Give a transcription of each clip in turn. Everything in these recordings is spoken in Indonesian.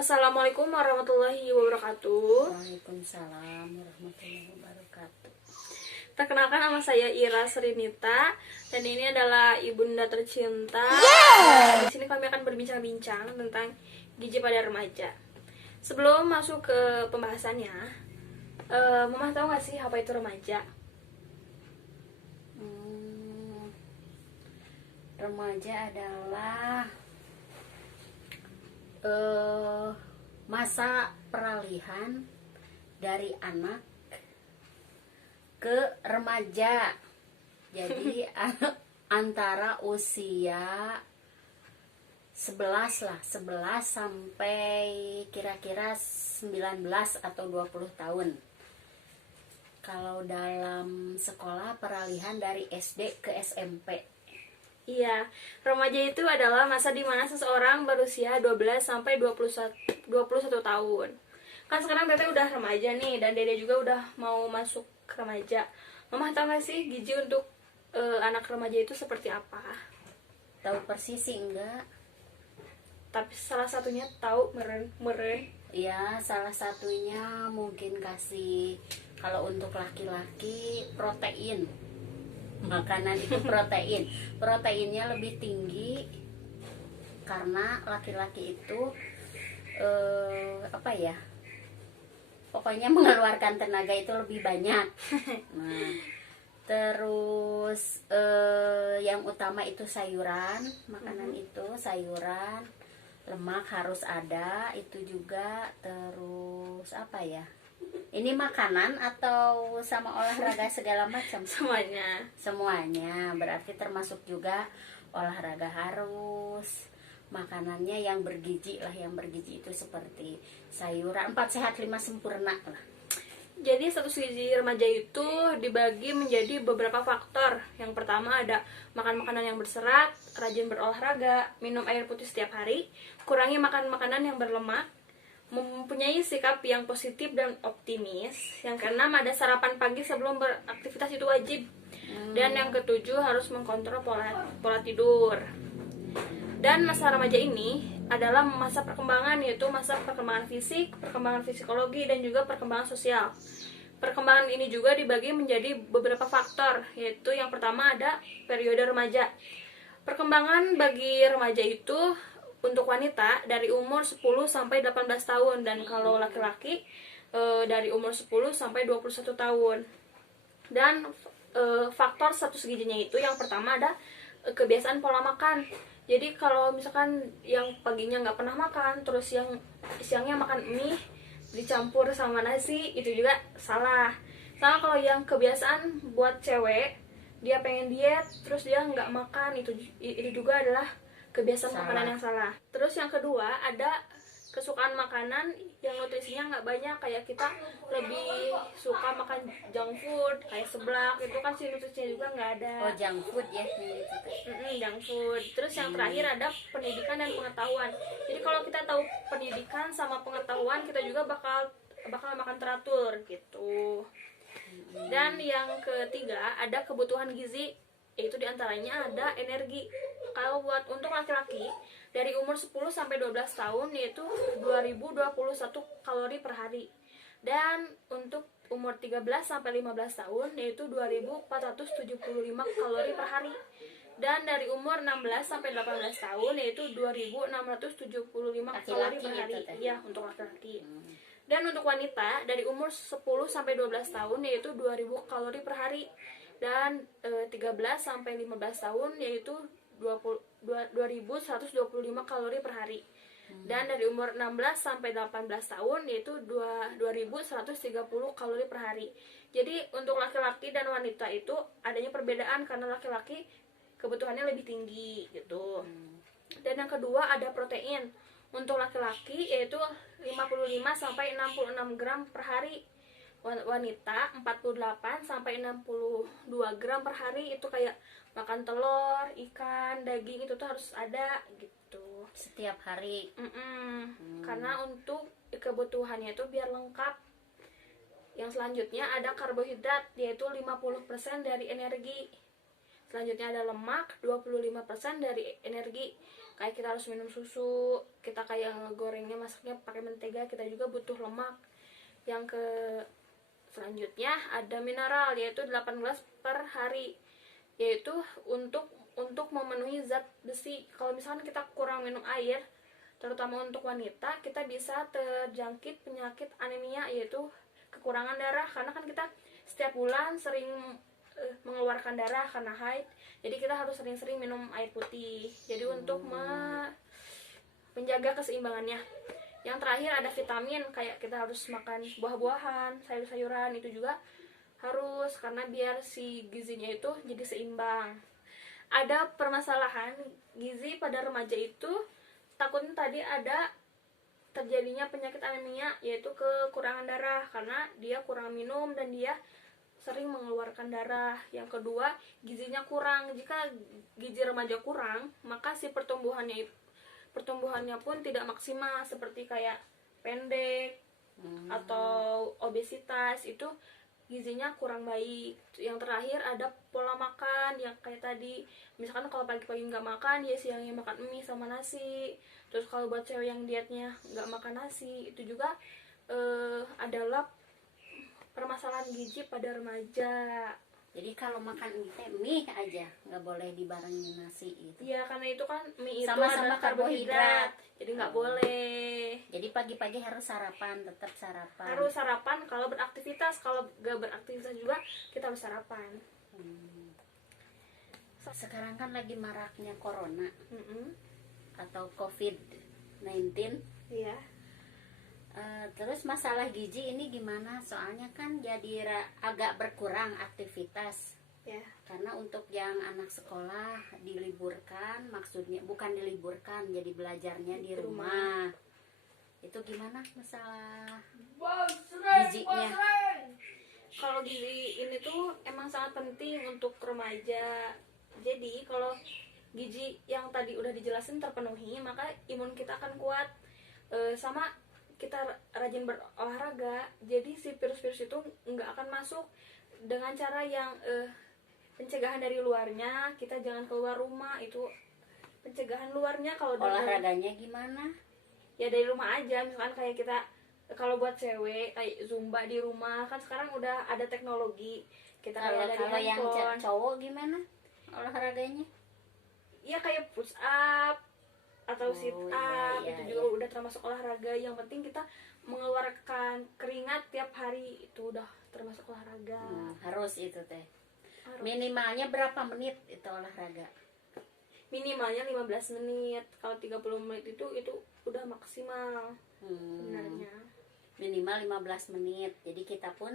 Assalamualaikum warahmatullahi wabarakatuh. Waalaikumsalam warahmatullahi wabarakatuh. Perkenalkan, nama saya Ira Serinita dan ini adalah ibunda tercinta. Di sini kami akan berbincang-bincang tentang gizi pada remaja. Sebelum masuk ke pembahasannya, Mama tahu nggak sih apa itu remaja? Remaja adalah masa peralihan dari anak ke remaja. Jadi antara usia 11 sampai kira-kira 19 atau 20 tahun. Kalau dalam sekolah peralihan dari SD ke SMP. Iya, remaja itu adalah masa di mana seseorang berusia 12 sampai 21 tahun. Kan sekarang Teteh udah remaja nih, dan Dede juga udah mau masuk ke remaja. Mama tahu gak sih gizi untuk anak remaja itu seperti apa? Tahu persis sih enggak? Tapi salah satunya tahu meren. Ya, salah satunya mungkin kasih, kalau untuk laki-laki, protein. Makanan itu proteinnya lebih tinggi karena laki-laki itu pokoknya mengeluarkan tenaga itu lebih banyak. Nah, terus yang utama itu sayuran, makanan itu sayuran, lemak harus ada itu juga. Terus apa ya, ini makanan atau sama olahraga segala macam? Semuanya berarti termasuk juga olahraga harus. Makanannya yang bergizi lah, yang bergizi itu seperti sayuran, 4 sehat 5 sempurna lah. Jadi status gizi remaja itu dibagi menjadi beberapa faktor. Yang pertama ada makan makanan yang berserat, rajin berolahraga, minum air putih setiap hari, kurangi makan makanan yang berlemak, mempunyai sikap yang positif dan optimis. Yang keenam ada sarapan pagi sebelum beraktivitas itu wajib. Dan yang ketujuh harus mengkontrol pola tidur. Dan masa remaja ini adalah masa perkembangan, yaitu masa perkembangan fisik, perkembangan psikologi, dan juga perkembangan sosial. Perkembangan ini juga dibagi menjadi beberapa faktor, yaitu yang pertama ada periode remaja. Perkembangan bagi remaja itu untuk wanita dari umur 10 sampai 18 tahun, dan kalau laki-laki dari umur 10 sampai 21 tahun. Dan faktor status gizinya itu yang pertama ada kebiasaan pola makan. Jadi kalau misalkan yang paginya nggak pernah makan, terus yang siangnya makan mie dicampur sama nasi, itu juga salah. Sama kalau yang kebiasaan buat cewek, dia pengen diet, terus dia nggak makan, itu juga adalah kebiasaan makanan yang salah. Terus yang kedua ada kesukaan makanan yang nutrisinya nggak banyak, kayak kita lebih suka makan junk food kayak seblak, itu kan si nutrisinya juga nggak ada. Oh, junk food ya itu. Junk food. Terus yang terakhir ada pendidikan dan pengetahuan. Jadi kalau kita tahu pendidikan sama pengetahuan, kita juga bakal makan teratur gitu. Dan yang ketiga ada kebutuhan gizi, yaitu diantaranya ada energi. Kalau buat untuk laki-laki dari umur 10 sampai 12 tahun yaitu 2021 kalori per hari. Dan untuk umur 13 sampai 15 tahun yaitu 2475 kalori per hari. Dan dari umur 16 sampai 18 tahun yaitu 2675 kalori per hari. Ya, untuk laki-laki. Dan untuk wanita dari umur 10 sampai 12 tahun yaitu 2000 kalori per hari. Dan 13 sampai 15 tahun yaitu 2125 kalori per hari. Dan dari umur 16 sampai 18 tahun yaitu 2130 kalori per hari. Jadi untuk laki-laki dan wanita itu adanya perbedaan karena laki-laki kebutuhannya lebih tinggi gitu. Dan yang kedua ada protein. Untuk laki-laki yaitu 55 sampai 66 gram per hari. Wanita 48 sampai 62 gram per hari. Itu kayak makan telur, ikan, daging itu tuh harus ada gitu setiap hari. Karena untuk kebutuhannya itu biar lengkap. Yang selanjutnya ada karbohidrat, yaitu 50% dari energi. Selanjutnya ada lemak, 25% dari energi. kayak kita harus minum susu, kita kayak ngegorengnya masaknya pakai mentega, kita juga butuh lemak. Yang ke selanjutnya ada mineral, yaitu 8 gelas per hari, yaitu untuk memenuhi zat besi. Kalau misalkan kita kurang minum air, terutama untuk wanita, kita bisa terjangkit penyakit anemia, yaitu kekurangan darah, karena kan kita setiap bulan sering mengeluarkan darah karena haid, jadi kita harus sering-sering minum air putih, jadi untuk menjaga keseimbangannya. Yang terakhir ada vitamin, kayak kita harus makan buah-buahan, sayur-sayuran, itu juga harus, karena biar si gizinya itu jadi seimbang. Ada permasalahan gizi pada remaja itu, takutnya tadi ada terjadinya penyakit anemia, yaitu kekurangan darah karena dia kurang minum dan dia sering mengeluarkan darah. Yang kedua, gizinya kurang. Jika gizi remaja kurang, maka si pertumbuhannya pun tidak maksimal, seperti kayak pendek atau obesitas, itu gizinya kurang baik. Yang terakhir ada pola makan, yang kayak tadi, misalkan kalau pagi-pagi nggak makan, ya siangnya makan mie sama nasi. Terus kalau buat cewek yang dietnya nggak makan nasi, itu juga adalah permasalahan gizi pada remaja. Jadi kalau makan mie aja, nggak boleh dibarengin nasi itu. Iya, karena itu kan mie itu Sama-sama adalah karbohidrat, jadi nggak boleh. Jadi pagi-pagi harus sarapan, tetap sarapan. Harus sarapan kalau beraktivitas, kalau nggak beraktivitas juga kita harus sarapan. Sekarang kan lagi maraknya corona Mm-mm. atau COVID-19. Iya. Terus masalah gizi ini gimana? Soalnya kan jadi agak berkurang aktivitas. Ya. Karena untuk yang anak sekolah diliburkan, maksudnya bukan diliburkan, jadi belajarnya di rumah. Itu gimana masalah gizinya? Kalau gizi ini tuh emang sangat penting untuk remaja. Jadi kalau gizi yang tadi udah dijelasin terpenuhi, maka imun kita akan kuat. Sama kita rajin berolahraga, jadi si virus-virus itu nggak akan masuk. Dengan cara yang pencegahan dari luarnya, kita jangan keluar rumah, itu pencegahan luarnya. Kalau olahraganya gimana? Ya dari rumah aja, misalkan kayak kita, kalau buat cewek kayak zumba di rumah, kan sekarang udah ada teknologi, kita kayak dari Kalau yang handphone. cowok gimana olahraganya? Iya, kayak push up atau sit up, iya, itu juga udah termasuk olahraga. Yang penting kita mengeluarkan keringat tiap hari, itu udah termasuk olahraga. Harus itu teh. Harus. Minimalnya berapa menit itu olahraga? Minimalnya 15 menit. Kalau 30 menit itu udah maksimal sebenarnya. Minimal 15 menit. Jadi kita pun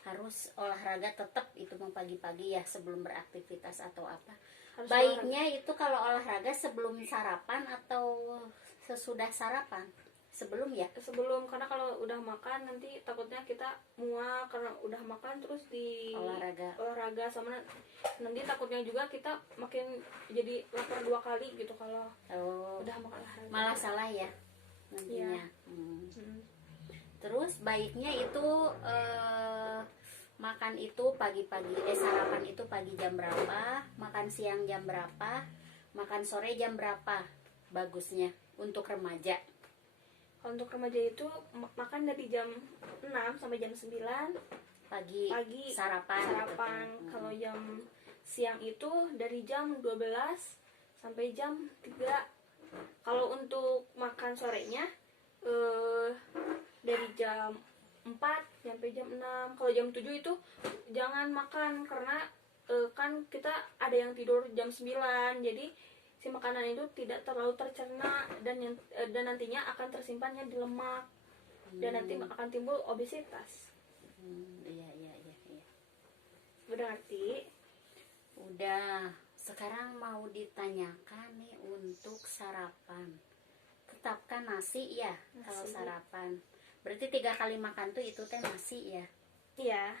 harus olahraga tetap itu mau pagi-pagi ya, sebelum beraktivitas atau apa. Harus Baiknya olahraga. Itu kalau olahraga sebelum sarapan atau sesudah sarapan? Sebelum ya? Sebelum, karena kalau udah makan nanti takutnya kita muak karena udah makan terus di olahraga, sama nanti takutnya juga kita makin jadi lapar 2 kali gitu kalau udah makan olahraga. Malah salah ya nantinya. Terus baiknya itu makan itu pagi-pagi, sarapan itu pagi jam berapa, makan siang jam berapa, makan sore jam berapa bagusnya untuk remaja? Kalau untuk remaja itu makan dari jam 6 sampai jam 9 pagi sarapan. Gitu. Kalau jam siang itu dari jam 12 sampai jam 3. Kalau untuk makan sorenya dari jam 4 sampai jam 6. Kalau jam 7 itu jangan makan, karena kan kita ada yang tidur jam 9, jadi si makanan itu tidak terlalu tercerna dan nantinya akan tersimpannya di lemak dan nanti akan timbul obesitas. Iya. Berarti udah. Sekarang mau ditanyakan nih untuk sarapan. Tetapkan nasi ya kalau sarapan. Berarti 3 kali makan tuh itu teh nasi ya? Iya.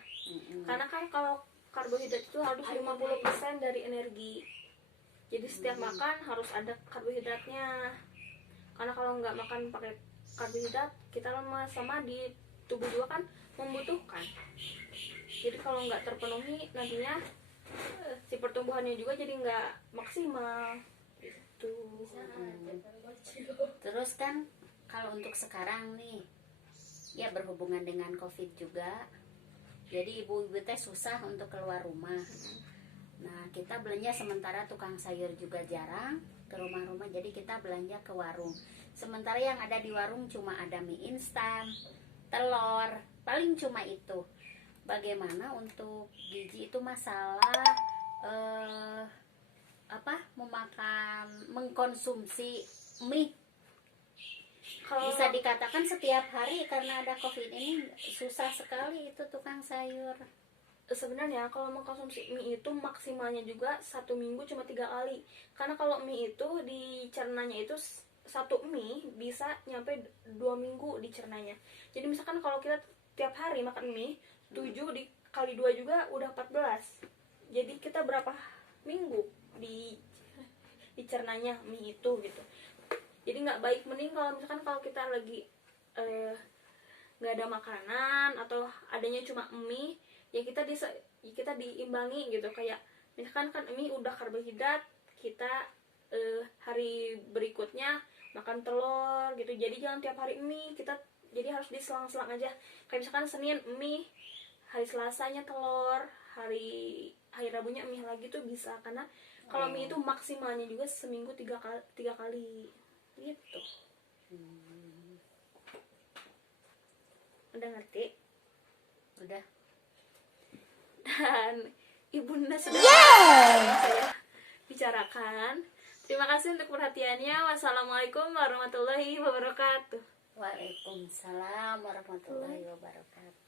Karena kan kalau karbohidrat itu harus 50% dari energi. Jadi setiap makan harus ada karbohidratnya. Karena kalau nggak makan pakai karbohidrat, kita lemas, sama di tubuh juga kan membutuhkan. Jadi kalau nggak terpenuhi, nantinya si pertumbuhannya juga jadi nggak maksimal. gitu. Terus kan kalau untuk sekarang nih, ya berhubungan dengan COVID juga, jadi ibu-ibu teh susah untuk keluar rumah. Nah, kita belanja sementara tukang sayur juga jarang ke rumah-rumah, jadi kita belanja ke warung. Sementara yang ada di warung cuma ada mie instan, telur, paling cuma itu. Bagaimana untuk gizi itu masalah mengkonsumsi mie. Bisa dikatakan setiap hari karena ada COVID ini susah sekali itu tukang sayur. Sebenarnya kalau mengkonsumsi mie itu maksimalnya juga 1 minggu cuma 3 kali. Karena kalau mie itu dicernanya itu satu mie bisa nyampe 2 minggu dicernanya. Jadi misalkan kalau kita tiap hari makan mie 7 dikali 2 juga udah 14. Jadi kita berapa minggu dicernanya mie itu gitu. Jadi nggak baik. Mending kalau misalkan kalau kita lagi nggak ada makanan atau adanya cuma mie, ya kita diimbangi gitu. Kayak misalkan kan mie udah karbohidrat, kita hari berikutnya makan telur gitu. Jadi jangan tiap hari mie, kita jadi harus diselang-selang aja. Kayak misalkan Senin mie, hari Selasanya telur, hari Rabunya mie lagi tuh bisa. Karena kalau mie itu maksimalnya juga seminggu 3 kali gitu. Udah ngerti? Udah. Dan Ibunda sudah saya bicarakan. Terima kasih untuk perhatiannya. Wassalamualaikum warahmatullahi wabarakatuh. Waalaikumsalam warahmatullahi wabarakatuh.